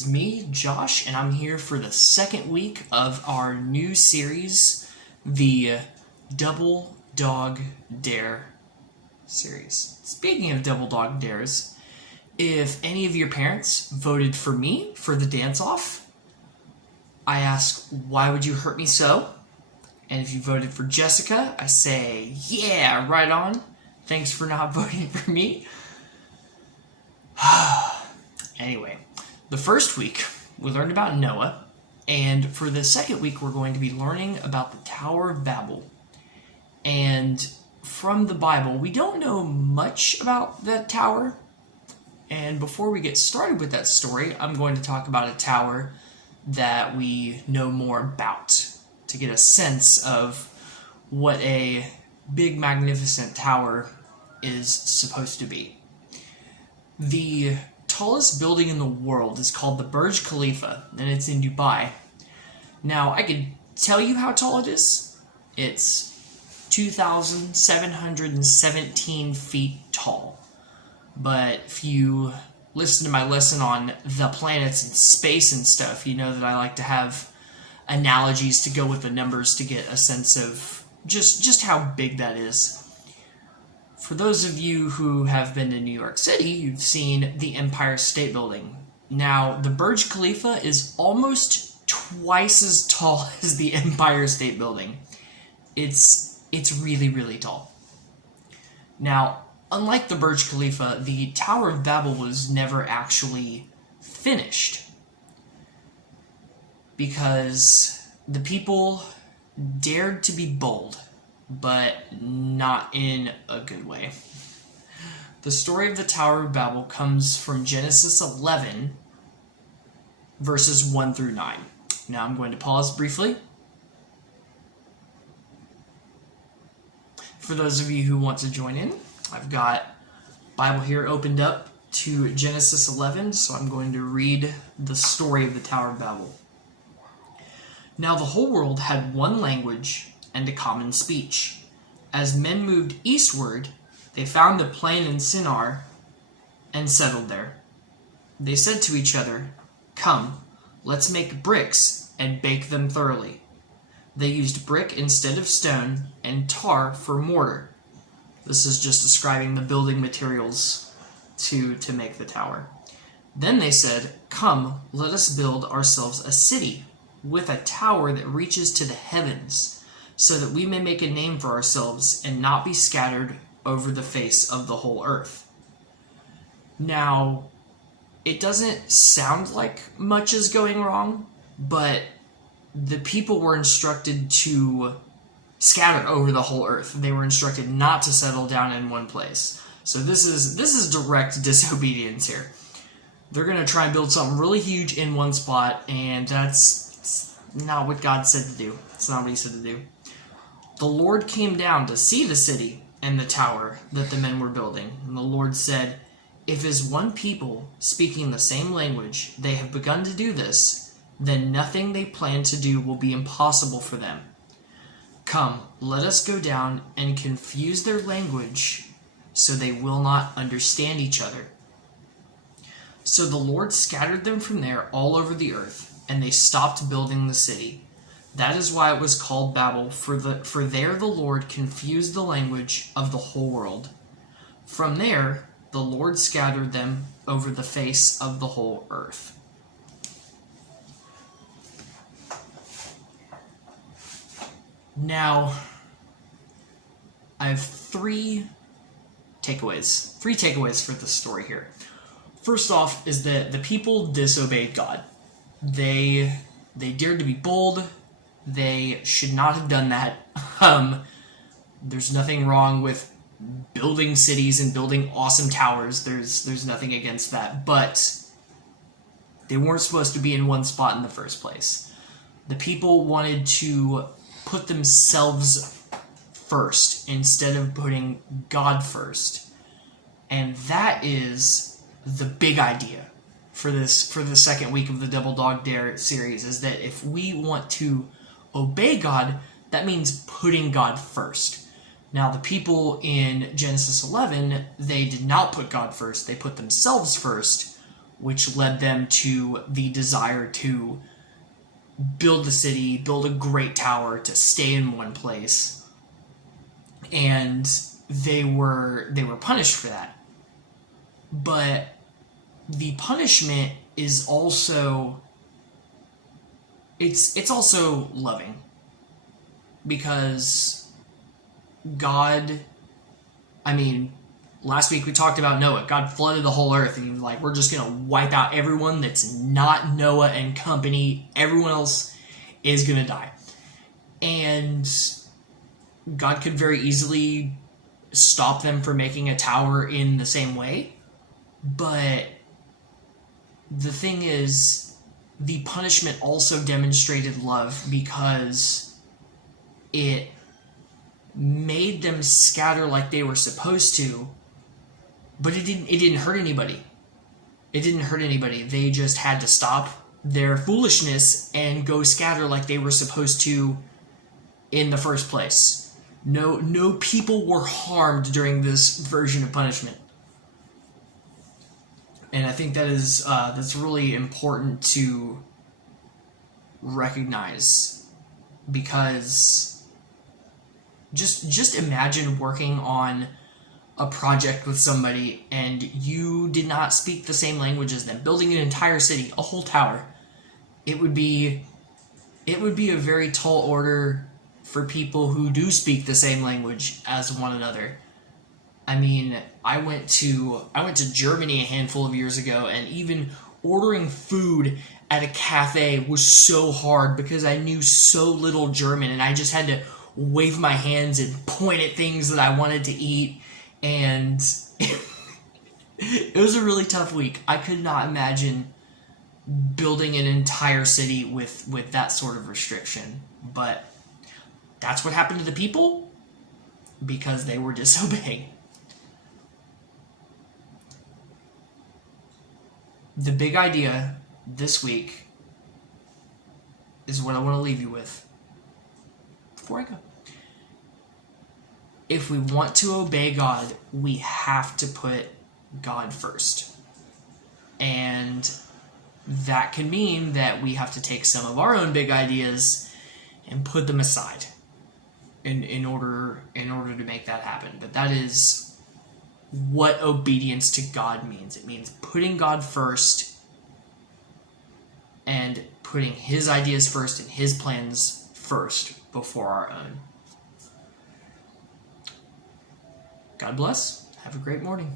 is me, Josh, and I'm here for the second week of our new series, the Double Dog Dare series. Speaking of Double Dog Dares, if any of your parents voted for me for the dance-off, I ask, why would you hurt me so? And if you voted for Jessica, I say, yeah, right on. Thanks for not voting for me. Anyway, the first week, we learned about Noah, and for the second week, we're going to be learning about the Tower of Babel. And from the Bible, we don't know much about that tower. And before we get started with that story, I'm going to talk about a tower that we know more about to get a sense of what a big, magnificent tower is supposed to be. The tallest building in the world is called the Burj Khalifa, and it's in Dubai. Now, I could tell you how tall it is. It's 2,717 feet tall. But if you listen to my lesson on the planets and space and stuff, you know that I like to have analogies to go with the numbers to get a sense of just how big that is. For those of you who have been to New York City, you've seen the Empire State Building. Now, the Burj Khalifa is almost twice as tall as the Empire State Building. It's really, really tall. Now, unlike the Burj Khalifa, the Tower of Babel was never actually finished, because the people dared to be bold, but not in a good way. The story of the Tower of Babel comes from Genesis 11, verses 1 through 9. Now I'm going to pause briefly. For those of you who want to join in, I've got Bible here opened up to Genesis 11, so I'm going to read the story of the Tower of Babel. Now the whole world had one language and a common speech. As men moved eastward, they found the plain in Shinar and settled there. They said to each other, "Come, let's make bricks and bake them thoroughly." They used brick instead of stone and tar for mortar. This is just describing the building materials to make the tower. Then they said, "Come, let us build ourselves a city with a tower that reaches to the heavens, so that we may make a name for ourselves and not be scattered over the face of the whole earth." Now, it doesn't sound like much is going wrong, but the people were instructed to scatter over the whole earth. They were instructed not to settle down in one place. So this is direct disobedience here. They're going to try and build something really huge in one spot, and that's not what God said to do. It's not what he said to do. The Lord came down to see the city and the tower that the men were building. And the Lord said, "If as one people speaking the same language they have begun to do this, then nothing they plan to do will be impossible for them. Come, let us go down and confuse their language so they will not understand each other." So the Lord scattered them from there all over the earth, and they stopped building the city. That is why it was called Babel, for there the Lord confused the language of the whole world. From there, the Lord scattered them over the face of the whole earth. Now, I have three takeaways for this story here. First off is that the people disobeyed God. They dared to be bold. They should not have done that. There's nothing wrong with building cities and building awesome towers. There's nothing against that. But they weren't supposed to be in one spot in the first place. The people wanted to put themselves first instead of putting God first. And that is the big idea for the second week of the Double Dog Dare series, is that if we want to obey God, that means putting God first. Now, the people in Genesis 11, they did not put God first. They put themselves first, which led them to the desire to build the city, build a great tower, to stay in one place. And they were punished for that. But the punishment is also it's also loving, because God, I mean, last week we talked about Noah. God flooded the whole earth, and he was like, we're just going to wipe out everyone that's not Noah and company. Everyone else is going to die. And God could very easily stop them from making a tower in the same way. But the thing is, the punishment also demonstrated love, because it made them scatter like they were supposed to, but it didn't hurt anybody. It didn't hurt anybody. They just had to stop their foolishness and go scatter like they were supposed to in the first place. No people were harmed during this version of punishment. And I think that's really important to recognize, because just imagine working on a project with somebody and you did not speak the same language as them, building an entire city, a whole tower. It would be a very tall order for people who do speak the same language as one another. I mean, I went to Germany a handful of years ago, and even ordering food at a cafe was so hard because I knew so little German, and I just had to wave my hands and point at things that I wanted to eat, and it was a really tough week. I could not imagine building an entire city with that sort of restriction, but that's what happened to the people because they were disobeying. The big idea this week is what I want to leave you with before I go. If we want to obey God, we have to put God first. And that can mean that we have to take some of our own big ideas and put them aside in order to make that happen. But that is what obedience to God means. It means putting God first and putting His ideas first and His plans first before our own. God bless. Have a great morning.